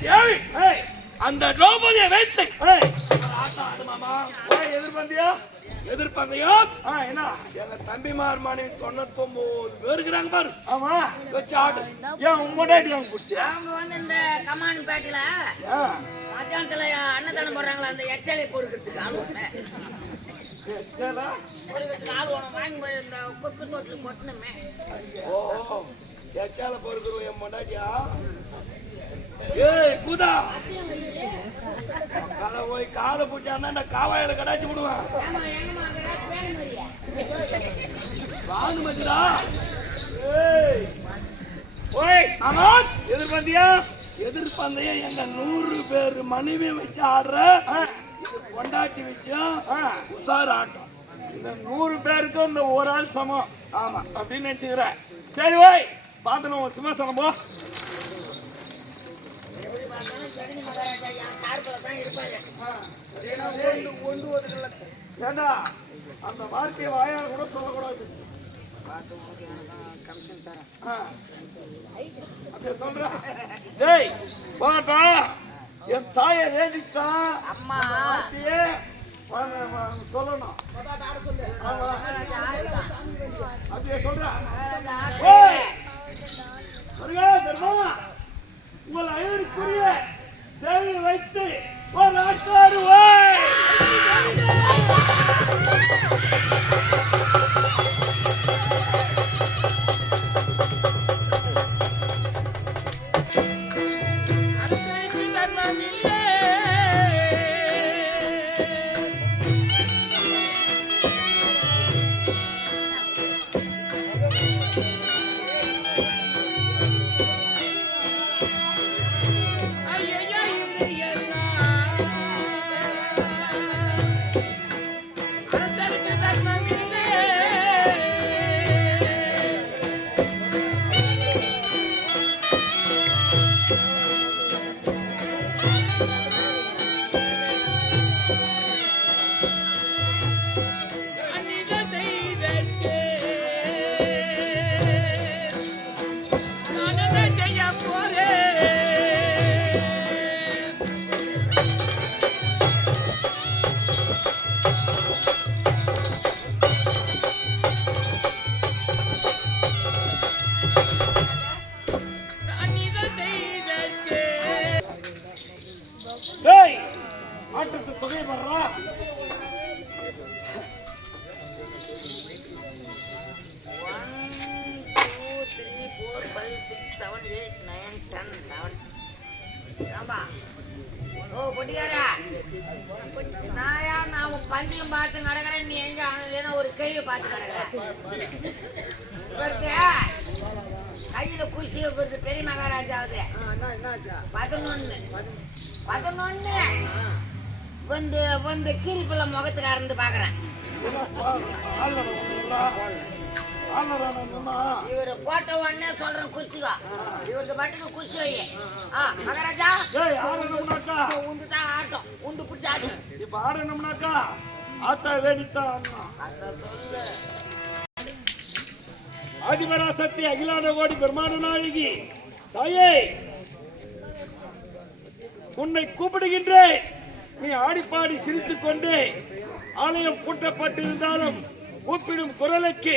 தேவி அந்த திரௌபதியை வைத்து. எதிர்பந்தியா எதிர்ப்பந்தையும் ஆ என்ன? எங்க தம்பிமார் மனைவி தொண்ணூத்தொன்பது பேர் இருக்கிறாங்க பாரு. ஆமா. வச்சு ஆடு. ஏன் பிடிச்சியா அவங்க வந்து இந்த கமான் பேட்டில் மத்தியானத்துல அன்னதானம் போடுறாங்களா அந்த எச்சலை பொறுக்கிறதுக்கு ஆள் ஒண்ணு. சரிடா பொறுக்கிறதுக்கு ஆள் ஒன்று வாங்கி போய் இந்த குப்பை கொட்டணுமே. ஓ. எச்சால பொறுக்குறோம் என் மொண்டாட்டியா ஏய் குதா. காலை போய் காலை பூச்சான்னா காவாயில கடாச்சி விடுவேன் பானுமதிடா ஏய். ஓய் ஆமா எதிர்பந்தியா? எதிர்ப்பந்தையும் எங்க நூறு பேர் மனைவி வச்சு ஆடுற கொண்டாட்டி விஷயம் உசார் ஆட்டம். இந்த நூறு பேருக்கு இந்த ஒரு ஆள் சமம். ஆமா. அப்படின்னு நினைச்சுக்கிறேன். சரி ஓய். பார்த்து நம்ம சிம்மாசனம்? போ ஏண்டா அந்த வார்த்தையை வாயால கூட சொல்லக்கூடாது. என் தாயை வேதித்தான் அம்மா. சொல்லணும். அப்படியே சொல்றேன் வைத்து ஒரு ஓ, பொட்டிக்காரா. நாயா, நான் உன் பார்த்து நடக்கிறேன். நீ எங்க ஏதோ ஒரு கேள்வி பார்த்து நடக்கிற. இவருக்கு கையில குச்சி வைக்கிறது பெரிய மகாராஜாவது. பதினொன்னு. பதினொன்னு. வந்து வந்து கீழ்பிள்ளை முகத்துக்கு அறந்து பாக்குறேன் இவரு போட்ட உடனே சொல்றேன் குச்சிவா. இவருக்கு மட்டும் குச்சி வை. மகாராஜா. உண்டு தான் ஆட்டம். உண்டு பிடிச்ச ஆட்டம். இப்ப ஆடணும்னாக்கா, ஆத்தா வேடித்தான். ஆதிபராசக்தி அகிலாண்ட கோடி பிரம்மாண்ட நாயகி. தாயே உன்னை கூப்பிடுகின்றேன். நீ ஆடிப்பாடி சிரித்துக் கொண்டு ஆலயம் பூட்டப்பட்டிருந்தாலும் கூப்பிடும் குரலுக்கு.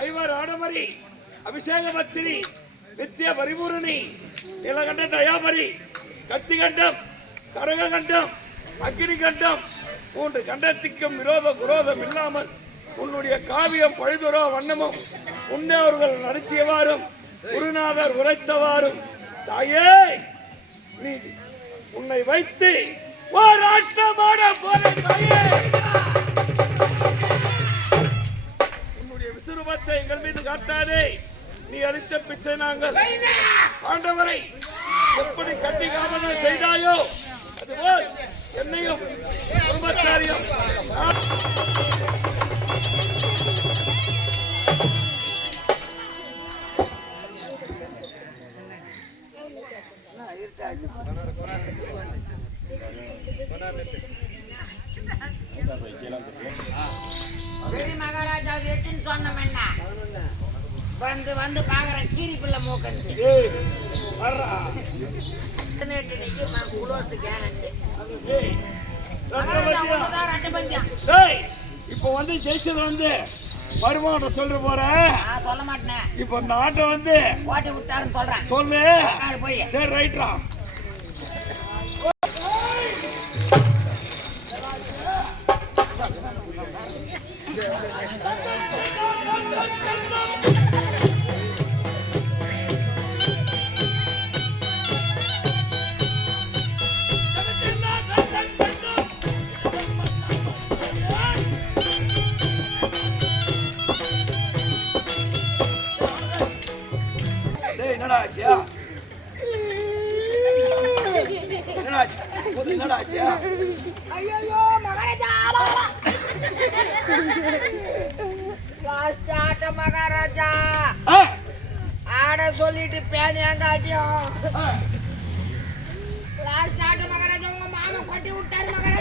ஐவர் ஆடமரி அபிஷேக பத்திரி நித்திய பரிபூரணி நீலகண்ட தயாபரி கத்தி கண்டம் கரக கண்டம் அக்னி கண்டம் மூன்று கண்டத்திற்கும் விரோத குரோதம் இல்லாமல் உன்னுடைய காவியம் பழுதுரோ வண்ணமும் முன்னோர்கள் நடத்தியவாறும் குருநாதர் உரைத்தவாறும். தாயே நீ உன்னை வைத்து ஒரு ஆட்டமான போல தாயே. காட்டாதே நீ அளித்த பிச்சை நாங்கள் ஆண்டவரை எப்படி கட்டி காவல் செய்தாயோ அதுபோல் என்னையும் குடும்பத்தாரையும் மகாராஜா எத்தின்னு வந்து வந்து பாக்குற கீரி பிள்ளை மூக்கந்து குளோசு கேரண்டு இப்போ வந்து ஜெயிச்சது வந்து மருமகன் சொல்ற போற. நான் சொல்ல மாட்டேன். இப்போ ஆட்டம் வந்து ஓட்டி விட்டாருன்னு சொல்றேன். சொல்லு. சரி ரைட்ரா. ஐயோ மகாராஜா லாஸ்ட் ஆட்ட மகாராஜா. ஆட சொல்லிட்டு பேனி ஆ. லாஸ்ட் ஆட்ட மகாராஜா உங்க மாமா கொட்டி விட்டாரு மகாராஜா.